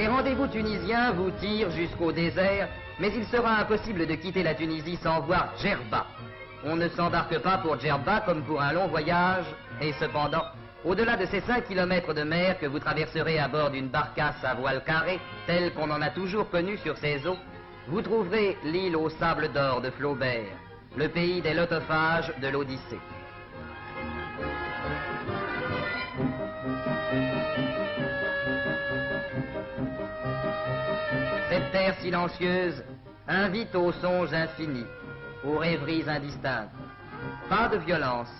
Les rendez-vous tunisiens vous tirent jusqu'au désert, mais il sera impossible de quitter la Tunisie sans voir Djerba. On ne s'embarque pas pour Djerba comme pour un long voyage, et cependant, au-delà de ces 5 kilomètres de mer que vous traverserez à bord d'une barcasse à voile carré, telle qu'on en a toujours connue sur ces eaux, vous trouverez l'île aux sables d'or de Flaubert, le pays des lotophages de l'Odyssée. Cette terre silencieuse invite aux songes infinis, aux rêveries indistinctes. Pas de violence,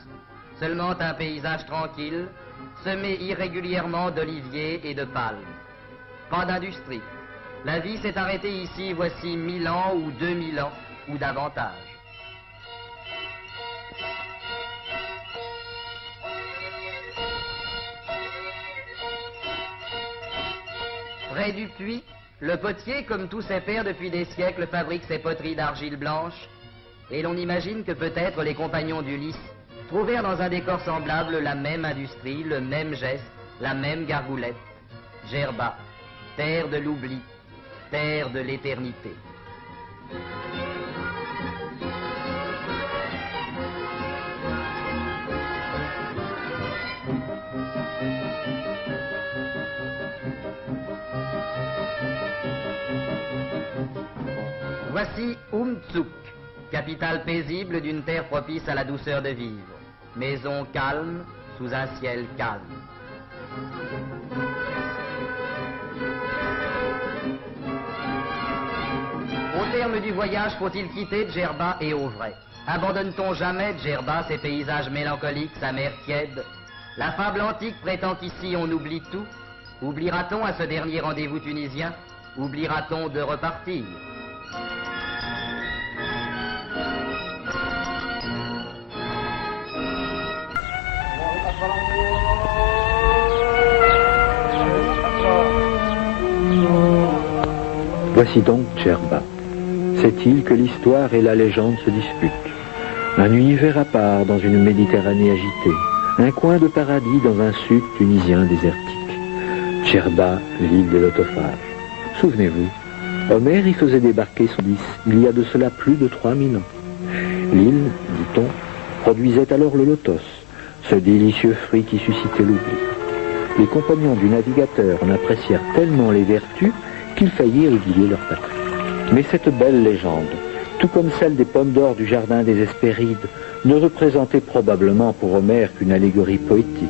seulement un paysage tranquille, semé irrégulièrement d'oliviers et de palmes. Pas d'industrie. La vie s'est arrêtée ici voici 1000 ans ou 2000 ans, ou davantage. Près du puits, le potier, comme tous ses pairs depuis des siècles, fabrique ses poteries d'argile blanche, et l'on imagine que peut-être les compagnons d'Ulysse trouvèrent dans un décor semblable la même industrie, le même geste, la même gargoulette. Djerba, terre de l'oubli, terre de l'éternité. Voici Umtsuk, capitale paisible d'une terre propice à la douceur de vivre. Maison calme, sous un ciel calme. Au terme du voyage, faut-il quitter Djerba et Auvray? Abandonne-t-on jamais Djerba, ses paysages mélancoliques, sa mer tiède? La fable antique prétend qu'ici on oublie tout. Oubliera-t-on à ce dernier rendez-vous tunisien? Oubliera-t-on de repartir? Voici donc Djerba, cette île que l'histoire et la légende se disputent. Un univers à part dans une Méditerranée agitée, un coin de paradis dans un sud tunisien désertique. Djerba, l'île des lotophages. Souvenez-vous, Homère y faisait débarquer son Ulysse il y a de cela plus de 3000 ans. L'île, dit-on, produisait alors le lotos, ce délicieux fruit qui suscitait l'oubli. Les compagnons du navigateur en apprécièrent tellement les vertus qu'ils faillirent oublier leur patrie. Mais cette belle légende, tout comme celle des pommes d'or du jardin des Hespérides, ne représentait probablement pour Homère qu'une allégorie poétique,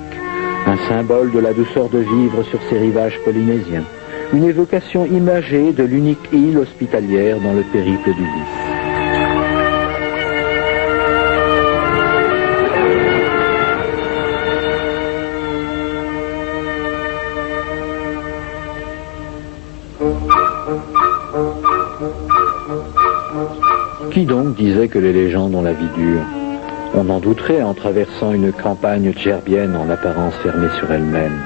un symbole de la douceur de vivre sur ces rivages polynésiens, une évocation imagée de l'unique île hospitalière dans le périple d'Ulysse. Qui donc disait que les légendes ont la vie dure? On en douterait en traversant une campagne djerbienne en apparence fermée sur elle-même.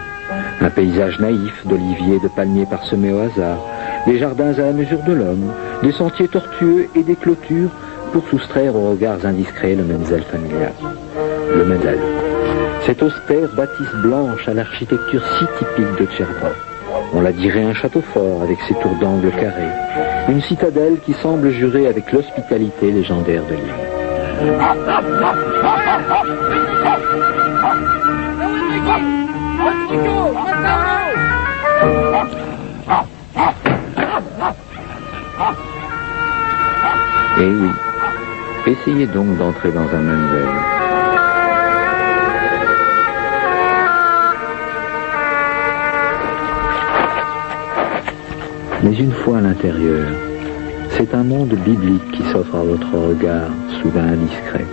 Un paysage naïf d'oliviers et de palmiers parsemés au hasard, des jardins à la mesure de l'homme, des sentiers tortueux et des clôtures pour soustraire aux regards indiscrets le Menzel familial. Le Menzel, cette austère bâtisse blanche à l'architecture si typique de Djerba. On la dirait un château fort avec ses tours d'angle carrés, une citadelle qui semble jurer avec l'hospitalité légendaire de l'île. Eh oui, essayez donc d'entrer dans un Menzel. Mais une fois à l'intérieur, c'est un monde biblique qui s'offre à votre regard, soudain indiscret.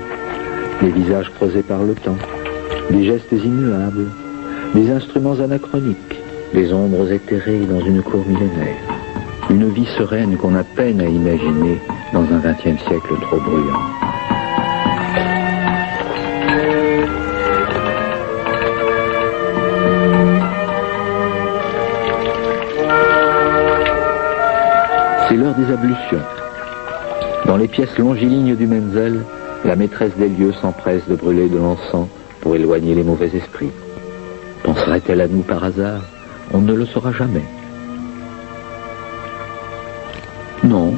Les visages creusés par le temps, des gestes immuables, des instruments anachroniques, des ombres éthérées dans une cour millénaire. Une vie sereine qu'on a peine à imaginer dans un XXe siècle trop bruyant. C'est l'heure des ablutions. Dans les pièces longilignes du Menzel, la maîtresse des lieux s'empresse de brûler de l'encens pour éloigner les mauvais esprits. Pensera-t-elle à nous par hasard? On ne le saura jamais. Non,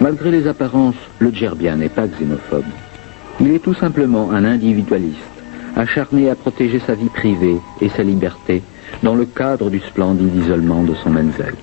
malgré les apparences, le djerbien n'est pas xénophobe. Il est tout simplement un individualiste, acharné à protéger sa vie privée et sa liberté dans le cadre du splendide isolement de son Menzel.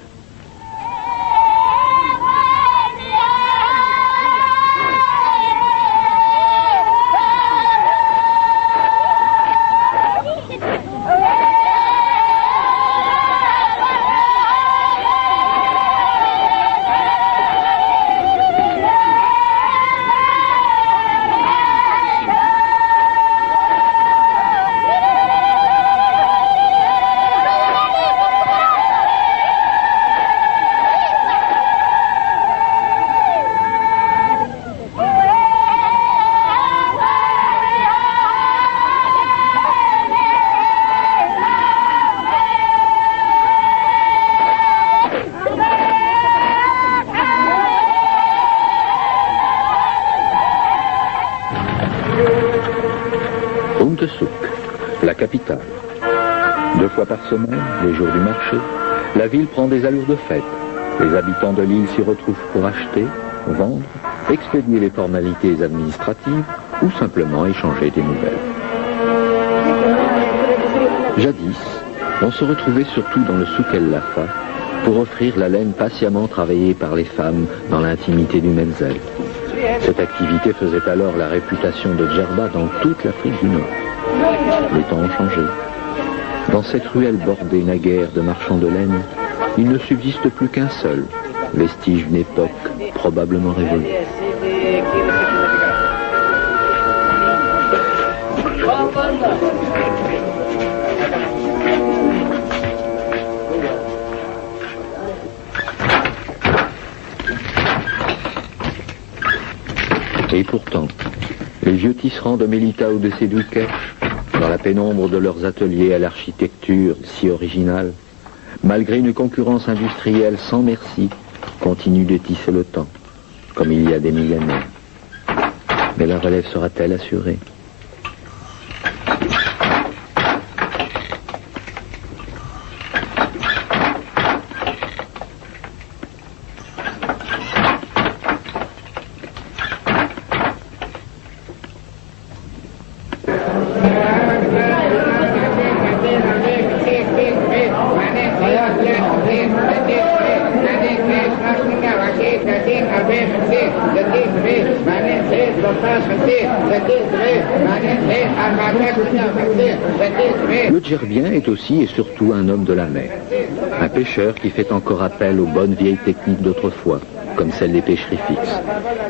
La capitale. 2 fois par semaine, les jours du marché, la ville prend des allures de fête. Les habitants de l'île s'y retrouvent pour acheter, vendre, expédier les formalités administratives ou simplement échanger des nouvelles. Jadis, on se retrouvait surtout dans le souk El Lafa pour offrir la laine patiemment travaillée par les femmes dans l'intimité du Menzel. Cette activité faisait alors la réputation de Djerba dans toute l'Afrique du Nord. Les temps ont changé. Dans cette ruelle bordée naguère de marchands de laine, il ne subsiste plus qu'un seul, vestige d'une époque probablement révolue. Et pourtant, les vieux tisserands de Melita ou de Sédoukesh, dans la pénombre de leurs ateliers à l'architecture si originale, malgré une concurrence industrielle sans merci, continuent de tisser le temps, comme il y a des millénaires. Mais la relève sera-t-elle assurée ? Le djerbien est aussi et surtout un homme de la mer, un pêcheur qui fait encore appel aux bonnes vieilles techniques d'autrefois, comme celle des pêcheries fixes.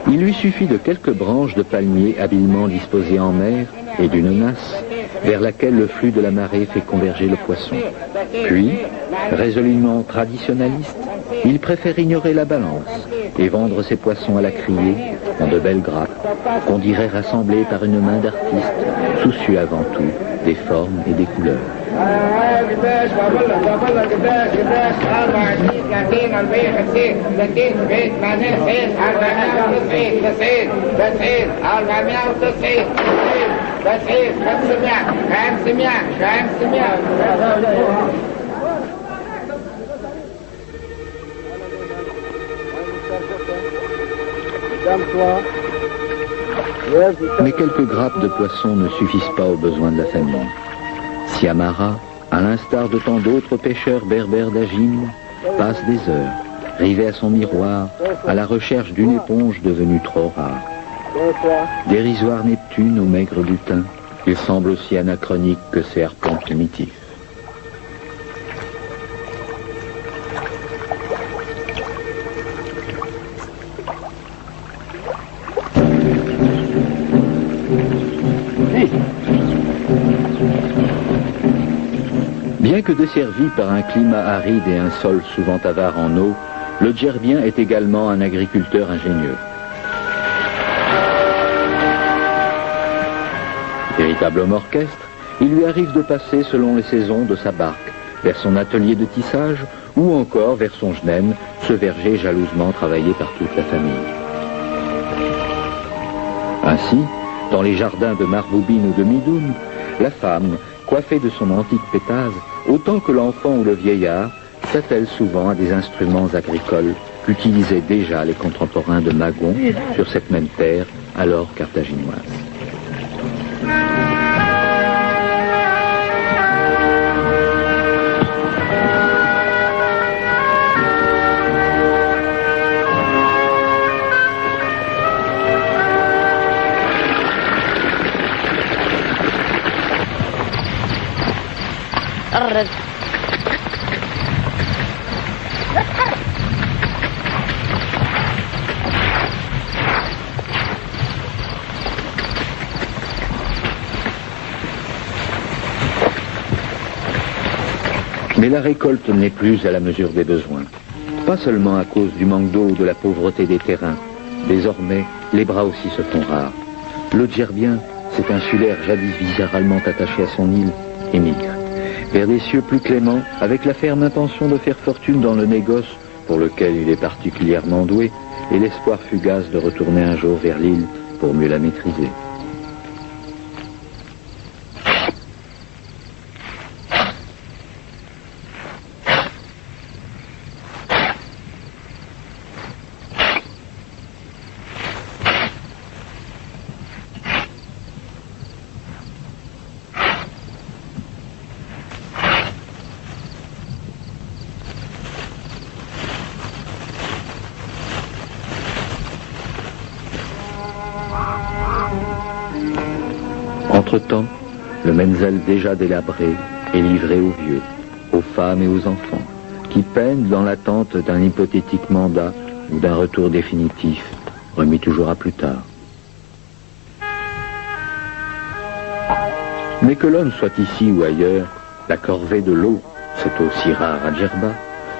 Il lui suffit de quelques branches de palmier habilement disposées en mer et d'une nasse vers laquelle le flux de la marée fait converger le poisson. Puis, résolument traditionnaliste, il préfère ignorer la balance et vendre ses poissons à la criée dans de belles grappes qu'on dirait rassemblées par une main d'artiste, soucieux avant tout des formes et des couleurs. Mais quelques grappes de poissons ne suffisent pas aux besoins de la famille. Siamara, à l'instar de tant d'autres pêcheurs berbères d'Agim, passe des heures, rivés à son miroir, à la recherche d'une éponge devenue trop rare. Dérisoire Neptune au maigre butin, il semble aussi anachronique que ses harpons primitifs. Bien que desservi par un climat aride et un sol souvent avare en eau, le djerbien est également un agriculteur ingénieux. Véritable homme orchestre, il lui arrive de passer selon les saisons de sa barque, vers son atelier de tissage ou encore vers son jenem, ce verger jalousement travaillé par toute la famille. Ainsi, dans les jardins de Marboubine ou de Midoun, la femme, coiffée de son antique pétase, autant que l'enfant ou le vieillard, s'attelle souvent à des instruments agricoles qu'utilisaient déjà les contemporains de Magon sur cette même terre, alors carthaginoise. Mais la récolte n'est plus à la mesure des besoins. Pas seulement à cause du manque d'eau ou de la pauvreté des terrains. Désormais, les bras aussi se font rares. Le Djerbien, cet insulaire jadis viscéralement attaché à son île, émigre vers des cieux plus cléments, avec la ferme intention de faire fortune dans le négoce pour lequel il est particulièrement doué, et l'espoir fugace de retourner un jour vers l'île pour mieux la maîtriser. Entre-temps, le Menzel déjà délabré est livré aux vieux, aux femmes et aux enfants, qui peinent dans l'attente d'un hypothétique mandat ou d'un retour définitif, remis toujours à plus tard. Mais que l'homme soit ici ou ailleurs, la corvée de l'eau, c'est aussi rare à Djerba,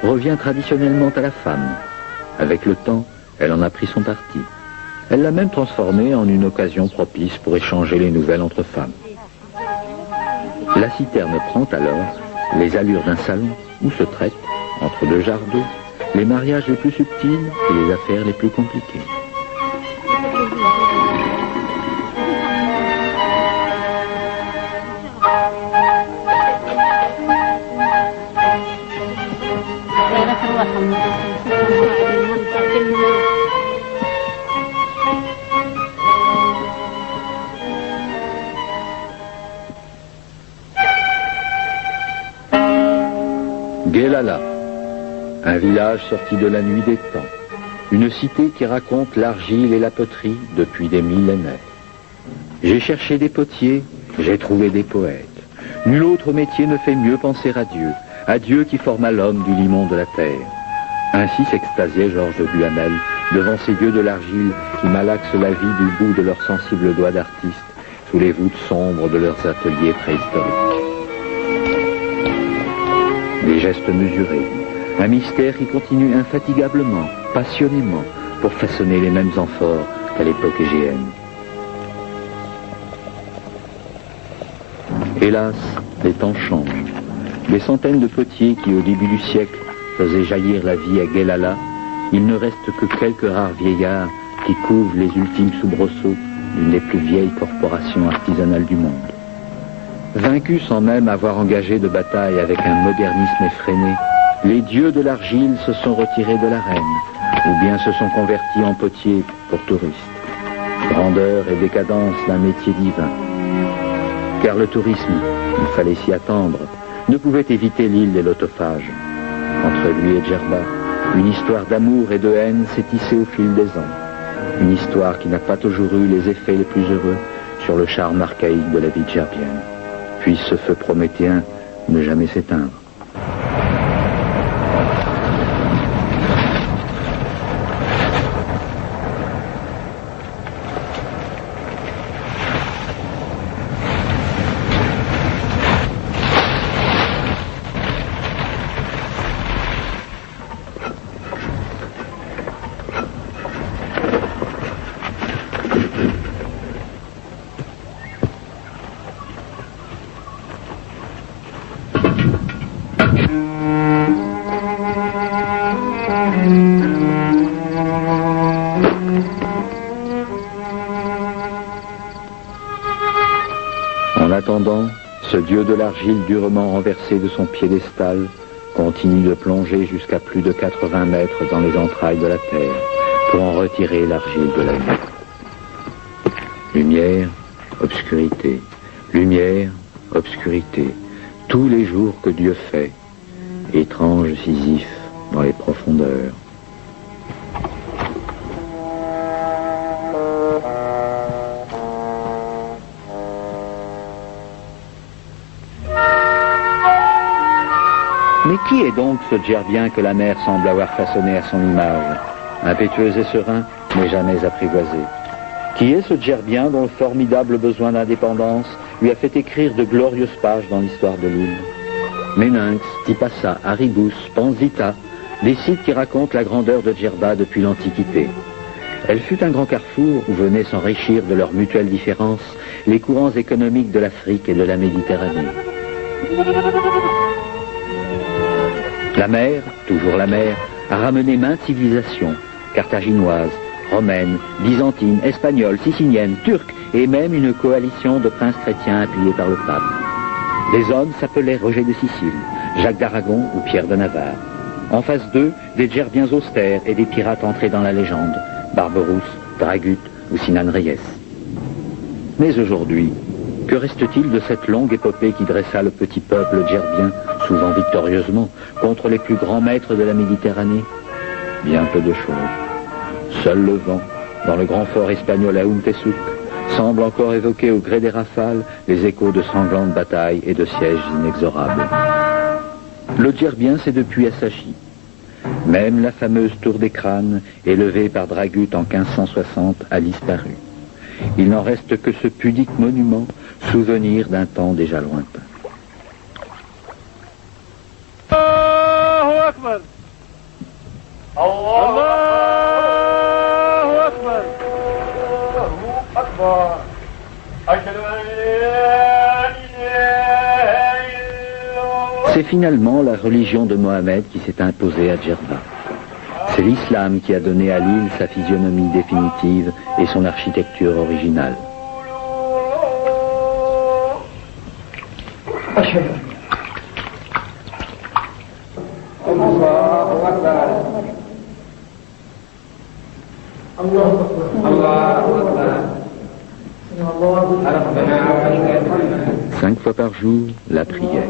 revient traditionnellement à la femme. Avec le temps, elle en a pris son parti. Elle l'a même transformée en une occasion propice pour échanger les nouvelles entre femmes. La citerne prend alors les allures d'un salon où se traitent, entre deux jarres d'eau, les mariages les plus subtils et les affaires les plus compliquées. Guelala, un village sorti de la nuit des temps, une cité qui raconte l'argile et la poterie depuis des millénaires. J'ai cherché des potiers, j'ai trouvé des poètes. Nul autre métier ne fait mieux penser à Dieu qui forma l'homme du limon de la terre. Ainsi s'extasiait Georges Duhamel devant ces dieux de l'argile qui malaxent la vie du bout de leurs sensibles doigts d'artistes sous les voûtes sombres de leurs ateliers préhistoriques. Des gestes mesurés, un mystère qui continue infatigablement, passionnément, pour façonner les mêmes amphores qu'à l'époque égéenne. Hélas, les temps changent. Des centaines de potiers qui, au début du siècle, faisaient jaillir la vie à Guelala, il ne reste que quelques rares vieillards qui couvrent les ultimes soubresauts d'une des plus vieilles corporations artisanales du monde. Vaincus sans même avoir engagé de bataille avec un modernisme effréné, les dieux de l'argile se sont retirés de l'arène, ou bien se sont convertis en potiers pour touristes. Grandeur et décadence d'un métier divin. Car le tourisme, il fallait s'y attendre, ne pouvait éviter l'île des lotophages. Entre lui et Djerba, une histoire d'amour et de haine s'est tissée au fil des ans. Une histoire qui n'a pas toujours eu les effets les plus heureux sur le charme archaïque de la vie djerbienne. Puisse ce feu prométhéen ne jamais s'éteindre. En attendant, ce dieu de l'argile durement renversé de son piédestal continue de plonger jusqu'à plus de 80 mètres dans les entrailles de la Terre pour en retirer l'argile de la vie. Lumière, obscurité, lumière, obscurité, tous les jours que Dieu fait, étrange Sisyphe dans les profondeurs. Mais qui est donc ce Djerbien que la mer semble avoir façonné à son image, impétueux et serein, mais jamais apprivoisé? Qui est ce Djerbien dont le formidable besoin d'indépendance lui a fait écrire de glorieuses pages dans l'histoire de l'île? Méninx, Tipasa, Aribus, Panzita, des sites qui racontent la grandeur de Djerba depuis l'Antiquité. Elle fut un grand carrefour où venaient s'enrichir de leurs mutuelles différences les courants économiques de l'Afrique et de la Méditerranée. La mer, toujours la mer, a ramené maintes civilisations, carthaginoises, romaines, byzantines, espagnoles, siciliennes, turques et même une coalition de princes chrétiens appuyés par le pape. Les hommes s'appelaient Roger de Sicile, Jacques d'Aragon ou Pierre de Navarre. En face d'eux, des Djerbiens austères et des pirates entrés dans la légende, Barberousse, Dragut ou Sinan Reyes. Mais aujourd'hui, que reste-t-il de cette longue épopée qui dressa le petit peuple djerbien, souvent victorieusement, contre les plus grands maîtres de la Méditerranée? Bien peu de choses. Seul le vent, dans le grand fort espagnol à Umtesuk, semble encore évoquer au gré des rafales les échos de sanglantes batailles et de sièges inexorables. Le Djerbien s'est depuis assagi. Même la fameuse tour des crânes, élevée par Dragut en 1560, a disparu. Il n'en reste que ce pudique monument, souvenir d'un temps déjà lointain. Allahu Akbar. Allahu Akbar. Allahu Akbar. Ashhadu an la ilaha illallah. C'est finalement la religion de Mohammed qui s'est imposée à Djerba. C'est l'islam qui a donné à l'île sa physionomie définitive et son architecture originale. Cinq fois par jour, la prière.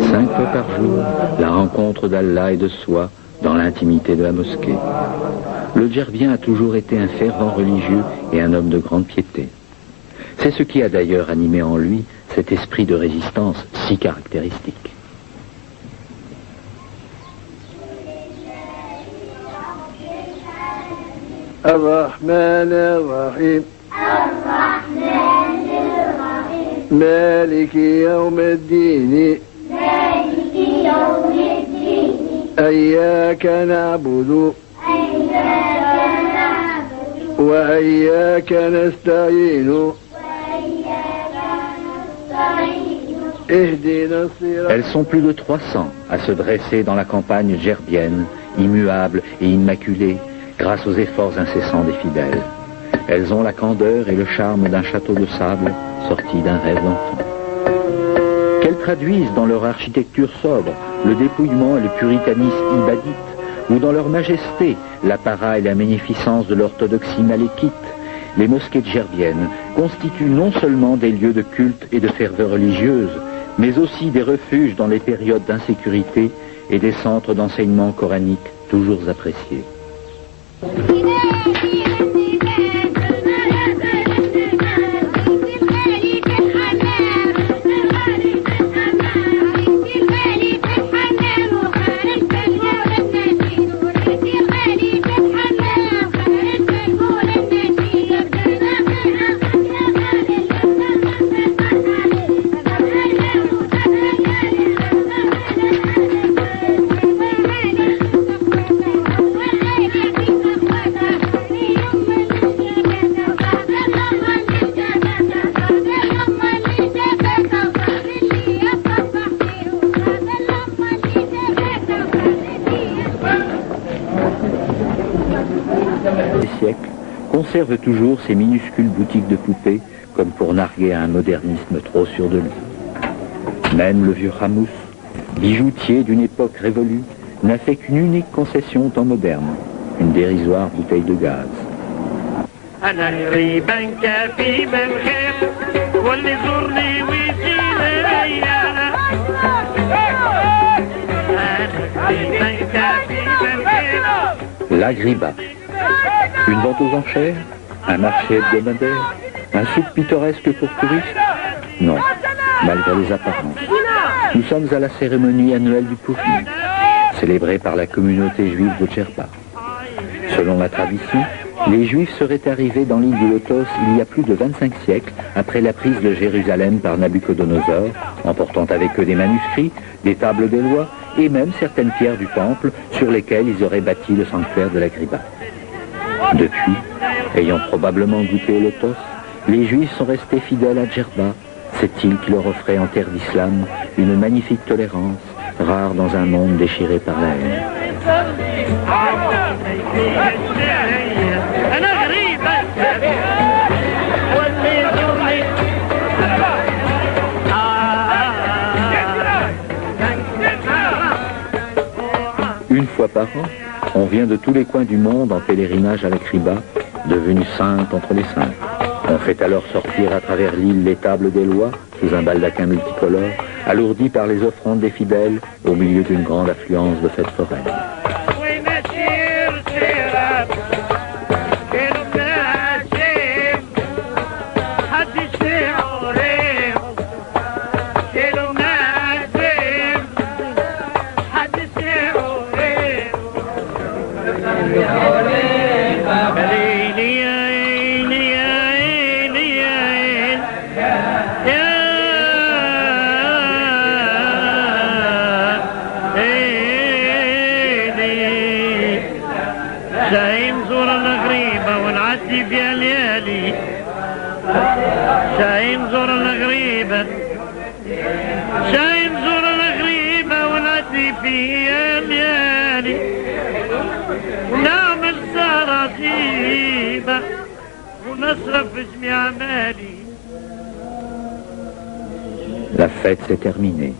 5 fois par jour, la rencontre d'Allah et de soi dans l'intimité de la mosquée. Le Djerbien a toujours été un fervent religieux et un homme de grande piété. C'est ce qui a d'ailleurs animé en lui cet esprit de résistance si caractéristique. Ar-Rahman Ar-Rahim. Maliki Yawm Ad-Din. إياك نعبد وإياك نستعين اهدنا الصراط. Elles sont plus de 300 à se dresser dans la campagne djerbienne, immuables et immaculées, grâce aux efforts incessants des fidèles. Elles ont la candeur et le charme d'un château de sable sorti d'un rêve d'enfant. Qu'elles traduisent dans leur architecture sobre le dépouillement et le puritanisme ibadite, ou dans leur majesté l'apparat et la magnificence de l'orthodoxie malékite, les mosquées djerbiennes constituent non seulement des lieux de culte et de ferveur religieuse, mais aussi des refuges dans les périodes d'insécurité et des centres d'enseignement coranique toujours appréciés. Conserve toujours ces minuscules boutiques de poupées comme pour narguer à un modernisme trop sûr de lui. Même le vieux Hamous, bijoutier d'une époque révolue, n'a fait qu'une unique concession au temps moderne, une dérisoire bouteille de gaz. L'Agriba. Une vente aux enchères? Un marché hebdomadaire? Un souk pittoresque pour touristes? Non, malgré les apparences. Nous sommes à la cérémonie annuelle du Purim, célébrée par la communauté juive de Djerba. Selon la tradition, les Juifs seraient arrivés dans l'île du Lotos il y a plus de 25 siècles après la prise de Jérusalem par Nabuchodonosor, emportant avec eux des manuscrits, des tables des lois et même certaines pierres du temple sur lesquelles ils auraient bâti le sanctuaire de l'Agriba. Depuis, ayant probablement goûté au Lotos, les Juifs sont restés fidèles à Djerba, cette île qui leur offrait en terre d'islam une magnifique tolérance, rare dans un monde déchiré par la haine. Une fois par an, on vient de tous les coins du monde en pèlerinage à l'Agriba, devenue sainte entre les saints. On fait alors sortir à travers l'île les tables des lois, sous un baldaquin multicolore, alourdi par les offrandes des fidèles, au milieu d'une grande affluence de fêtes foraines. La fête s'est terminée.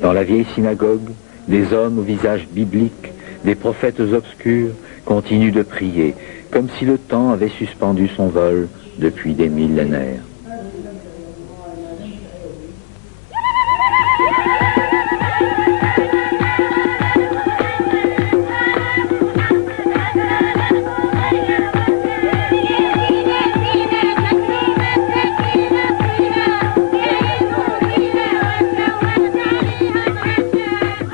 Dans la vieille synagogue, des hommes au visage biblique, des prophètes obscurs, continuent de prier, comme si le temps avait suspendu son vol depuis des millénaires.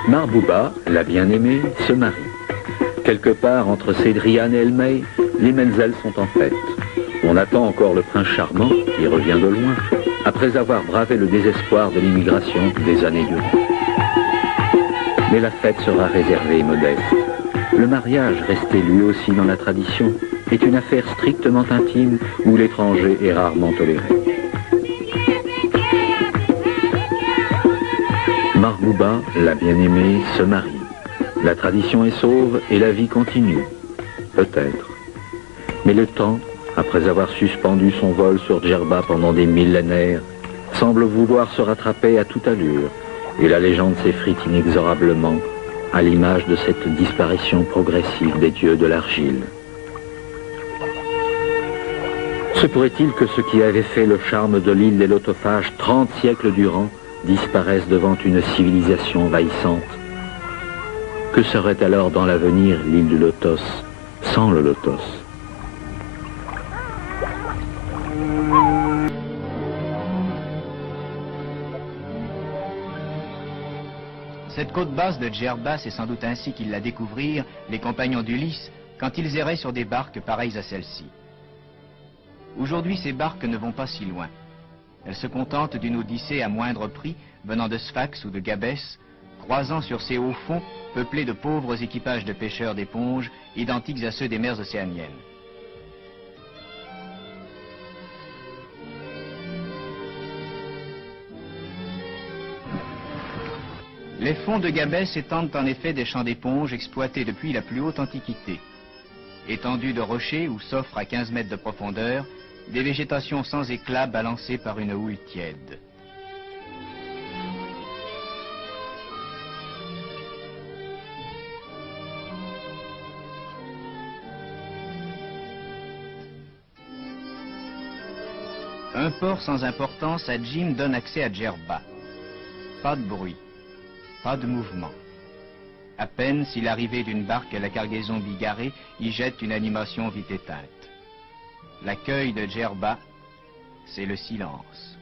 Marbouba, la bien-aimée, se marie. Quelque part entre Cédriane et Elmey, les Menzel sont en fête. On attend encore le prince charmant, qui revient de loin, après avoir bravé le désespoir de l'immigration des années durant. Mais la fête sera réservée et modeste. Le mariage, resté lui aussi dans la tradition, est une affaire strictement intime où l'étranger est rarement toléré. Marbouba, la bien-aimée, se marie. La tradition est sauve et la vie continue. Peut-être. Mais le temps, après avoir suspendu son vol sur Djerba pendant des millénaires, semble vouloir se rattraper à toute allure, et la légende s'effrite inexorablement à l'image de cette disparition progressive des dieux de l'argile. Se pourrait-il que ce qui avait fait le charme de l'île des Lotophages 30 siècles durant disparaissent devant une civilisation envahissante? Que serait alors dans l'avenir l'île du Lotos sans le Lotos? Cette côte basse de Djerba, c'est sans doute ainsi qu'ils la découvrirent, les compagnons d'Ulysse, quand ils erraient sur des barques pareilles à celle-ci. Aujourd'hui, ces barques ne vont pas si loin. Elles se contentent d'une odyssée à moindre prix, venant de Sphax ou de Gabès, croisant sur ces hauts fonds peuplés de pauvres équipages de pêcheurs d'éponges, identiques à ceux des mers océaniennes. Les fonds de Gabès étendent en effet des champs d'éponges exploités depuis la plus haute antiquité. Étendues de rochers où s'offrent à 15 mètres de profondeur des végétations sans éclat balancées par une houle tiède. Un port sans importance à Djim donne accès à Djerba. Pas de bruit, pas de mouvement. À peine si l'arrivée d'une barque à la cargaison bigarrée y jette une animation vite éteinte. L'accueil de Djerba, c'est le silence.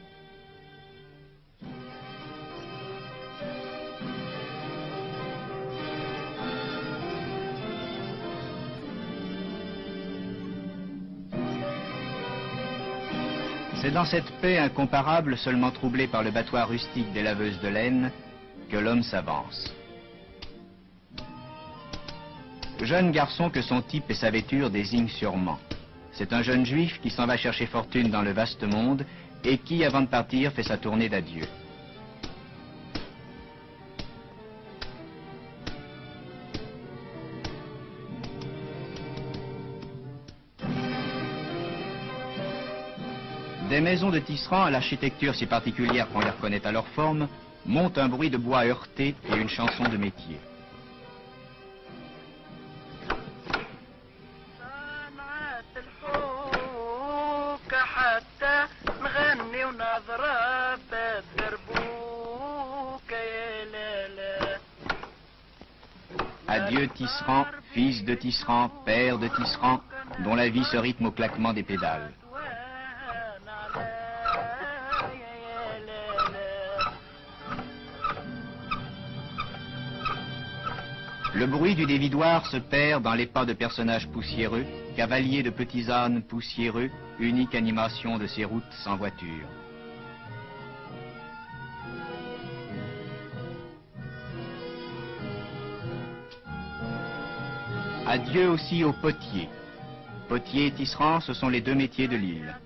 C'est dans cette paix incomparable, seulement troublée par le battoir rustique des laveuses de laine, que l'homme s'avance. Jeune garçon que son type et sa vêture désignent sûrement. C'est un jeune juif qui s'en va chercher fortune dans le vaste monde et qui, avant de partir, fait sa tournée d'adieu. Des maisons de tisserands à l'architecture si particulière qu'on les reconnaît à leur forme, monte un bruit de bois heurté et une chanson de métier. Adieu tisserand, fils de tisserand, père de tisserand, dont la vie se rythme au claquement des pédales. Le bruit du dévidoir se perd dans les pas de personnages poussiéreux, cavaliers de petits ânes poussiéreux, unique animation de ces routes sans voiture. Adieu aussi aux potiers. Potier et tisserand, ce sont les deux métiers de l'île.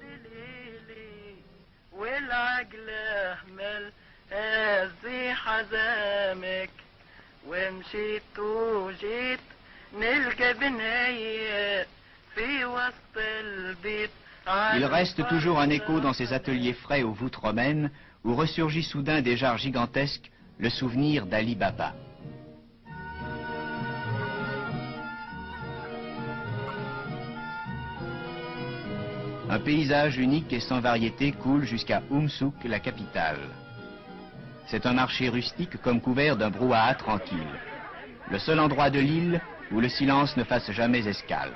Il reste toujours un écho dans ces ateliers frais aux voûtes romaines où ressurgit soudain des jarres gigantesques le souvenir d'Ali Baba. Un paysage unique et sans variété coule jusqu'à Oumsouk, la capitale. C'est un marché rustique comme couvert d'un brouhaha tranquille. Le seul endroit de l'île où le silence ne fasse jamais escale.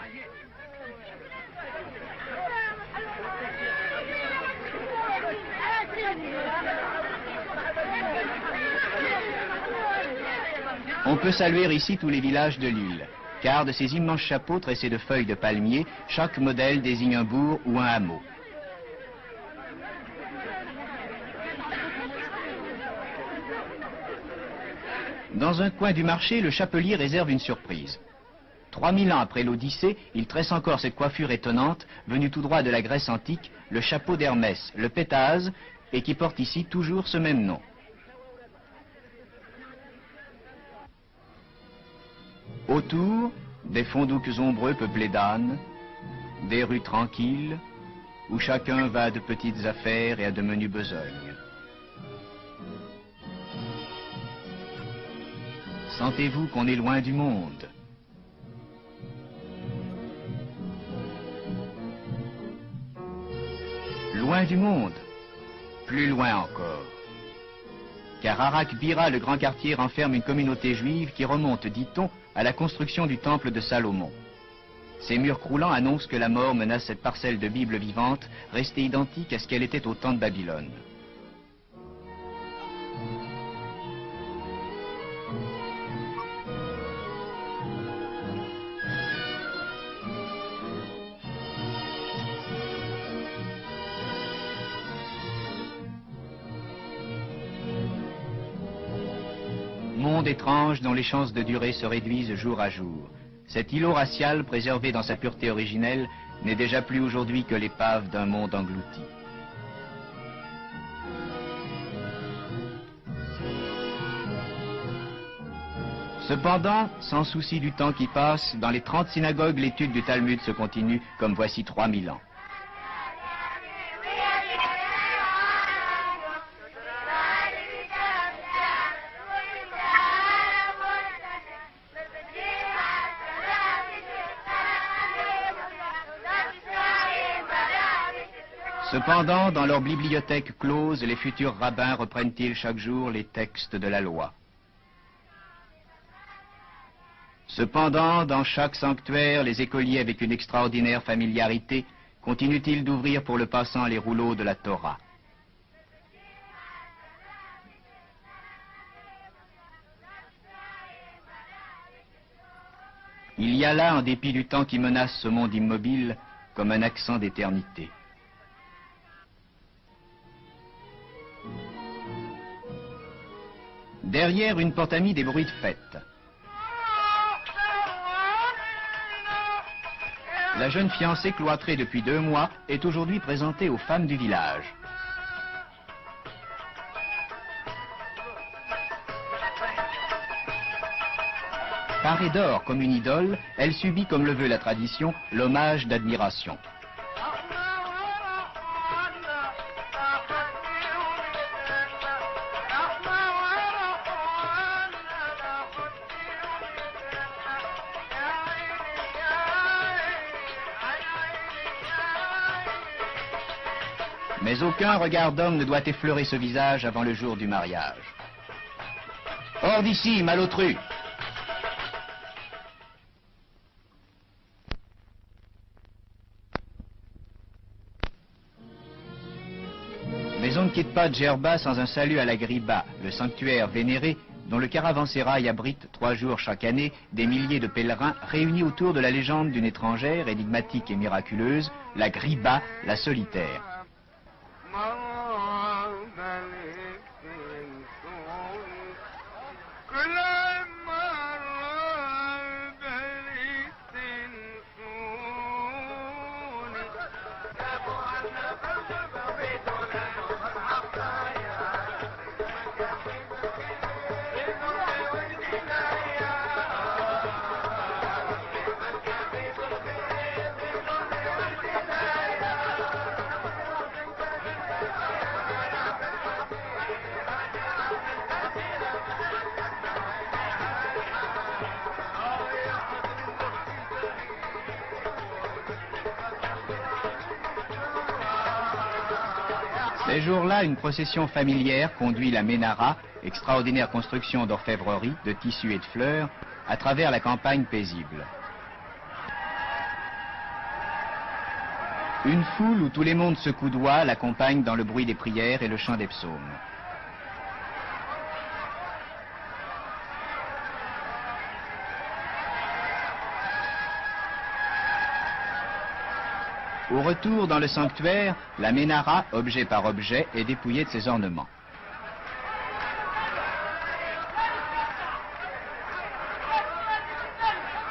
On peut saluer ici tous les villages de l'île, car de ces immenses chapeaux tressés de feuilles de palmier, chaque modèle désigne un bourg ou un hameau. Dans un coin du marché, le chapelier réserve une surprise. 3000 ans après l'Odyssée, il tresse encore cette coiffure étonnante, venue tout droit de la Grèce antique, le chapeau d'Hermès, le pétase, et qui porte ici toujours ce même nom. Autour, des fondoucs ombreux peuplés d'ânes, des rues tranquilles, où chacun va à de petites affaires et à de menues besognes. Sentez-vous qu'on est loin du monde. Loin du monde, plus loin encore. Car Arak Bira, le grand quartier, renferme une communauté juive qui remonte, dit-on, à la construction du temple de Salomon. Ces murs croulants annoncent que la mort menace cette parcelle de Bible vivante, restée identique à ce qu'elle était au temps de Babylone. Monde étrange dont les chances de durée se réduisent jour à jour. Cet îlot racial, préservé dans sa pureté originelle, n'est déjà plus aujourd'hui que l'épave d'un monde englouti. Cependant, sans souci du temps qui passe, dans les 30 synagogues, l'étude du Talmud se continue comme voici 3000 ans. Cependant, dans leur bibliothèque close, les futurs rabbins reprennent-ils chaque jour les textes de la loi? Cependant, dans chaque sanctuaire, les écoliers avec une extraordinaire familiarité continuent-ils d'ouvrir pour le passant les rouleaux de la Torah? Il y a là, en dépit du temps qui menace ce monde immobile, comme un accent d'éternité. Derrière une porte amie, des bruits de fête. La jeune fiancée cloîtrée depuis 2 mois est aujourd'hui présentée aux femmes du village. Parée d'or comme une idole, elle subit, comme le veut la tradition, l'hommage d'admiration. Mais aucun regard d'homme ne doit effleurer ce visage avant le jour du mariage. Hors d'ici, malotru! Mais on ne quitte pas Djerba sans un salut à la Griba, le sanctuaire vénéré dont le caravansérail abrite 3 jours chaque année des milliers de pèlerins réunis autour de la légende d'une étrangère énigmatique et miraculeuse, la Griba, la solitaire. Ces jours-là, une procession familière conduit la Ménara, extraordinaire construction d'orfèvrerie, de tissus et de fleurs, à travers la campagne paisible. Une foule où tous les mondes se coudoient l'accompagne dans le bruit des prières et le chant des psaumes. Au retour dans le sanctuaire, la Ménara, objet par objet, est dépouillée de ses ornements.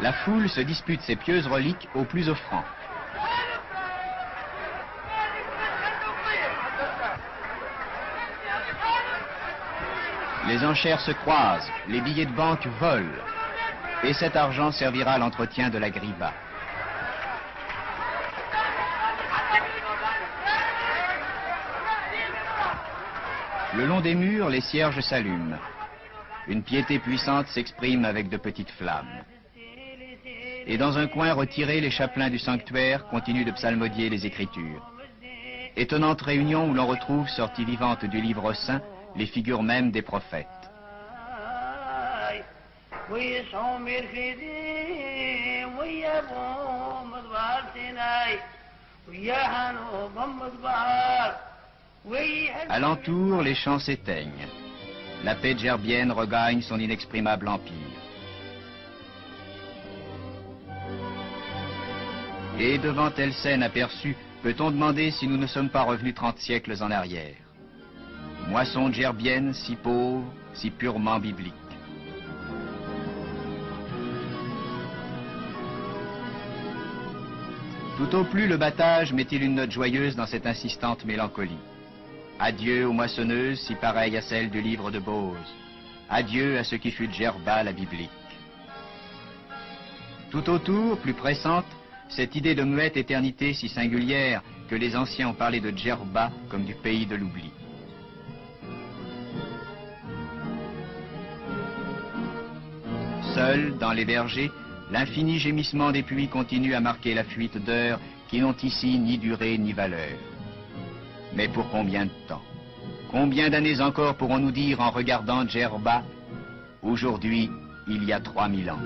La foule se dispute ses pieuses reliques aux plus offrants. Les enchères se croisent, les billets de banque volent, et cet argent servira à l'entretien de la Griba. Le long des murs, les cierges s'allument. Une piété puissante s'exprime avec de petites flammes. Et dans un coin retiré, les chapelains du sanctuaire continuent de psalmodier les Écritures. Étonnante réunion où l'on retrouve, sorties vivantes du livre saint, les figures mêmes des prophètes. Alentour, les chants s'éteignent. La paix djerbienne regagne son inexprimable empire. Et devant telle scène aperçue, peut-on demander si nous ne sommes pas revenus 30 siècles en arrière? Moisson djerbienne, si pauvre, si purement biblique. Tout au plus le battage met-il une note joyeuse dans cette insistante mélancolie. Adieu aux moissonneuses si pareilles à celles du livre de Bose. Adieu à ce qui fut Djerba la biblique. Tout autour, plus pressante, cette idée de muette éternité si singulière que les anciens ont parlé de Djerba comme du pays de l'oubli. Seul, dans les vergers, l'infini gémissement des puits continue à marquer la fuite d'heures qui n'ont ici ni durée ni valeur. Mais pour combien de temps? Combien d'années encore pourrons-nous dire en regardant Djerba? Aujourd'hui, il y a 3000 ans.